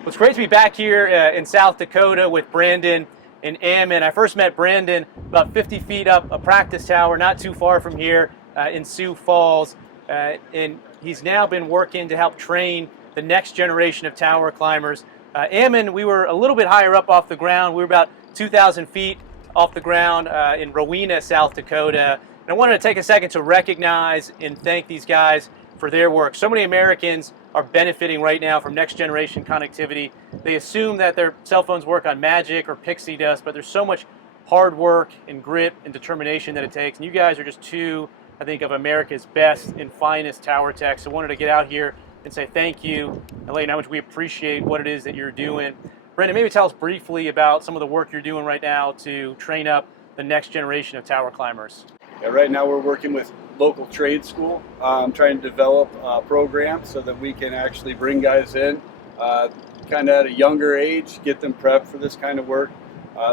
Well, it's great to be back here in South Dakota with Brandon and Ammon. I first met Brandon about 50 feet up a practice tower, not too far from here in Sioux Falls. And he's now been working to help train the next generation of tower climbers. Ammon, we were a little bit higher up off the ground. We were about 2,000 feet off the ground in Rowena, South Dakota. And I wanted to take a second to recognize and thank these guys for their work. So many Americans are benefiting right now from next generation connectivity. They assume that their cell phones work on magic or pixie dust, but there's so much hard work and grit and determination that it takes. And you guys are just two, I think, of America's best and finest tower techs. So I wanted to get out here and say thank you and let you know how much we appreciate what it is that you're doing. Brendan, maybe tell us briefly about some of the work you're doing right now to train up the next generation of tower climbers. Yeah, right now we're working with local trade school, trying to develop a program so that we can actually bring guys in kind of at a younger age, get them prepped for this kind of work.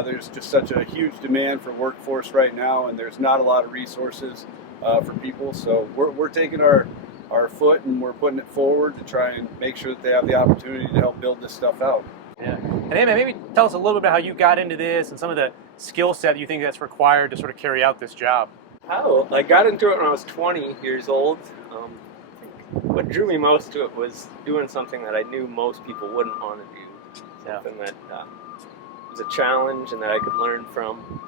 There's just such a huge demand for workforce right now, and there's not a lot of resources for people. So we're taking our foot and we're putting it forward to try and make sure that they have the opportunity to help build this stuff out. Yeah. And Ammon, maybe tell us a little bit about how you got into this and some of the skill set you think that's required to sort of carry out this job. Oh, I got into it when I was 20 years old. What drew me most to it was doing something that I knew most people wouldn't want to do. Something that was a challenge and that I could learn from.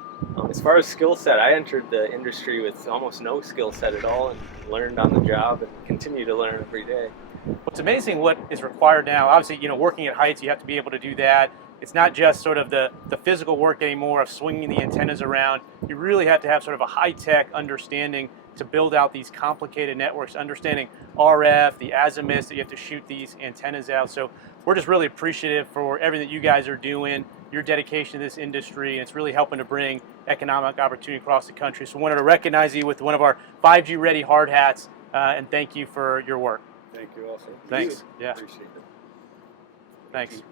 As far as skill set, I entered the industry with almost no skill set at all and learned on the job and continue to learn every day. What's amazing what is required now, obviously, working at heights, you have to be able to do that. It's not just sort of the physical work anymore of swinging the antennas around. You really have to have sort of a high-tech understanding to build out these complicated networks, understanding RF, the azimuths that you have to shoot these antennas out. So we're just really appreciative for everything that you guys are doing, your dedication to this industry, and it's really helping to bring economic opportunity across the country. So we wanted to recognize you with one of our 5G ready hard hats, and thank you for your work. Thank you also. Thanks. Yeah. Appreciate it. Thanks.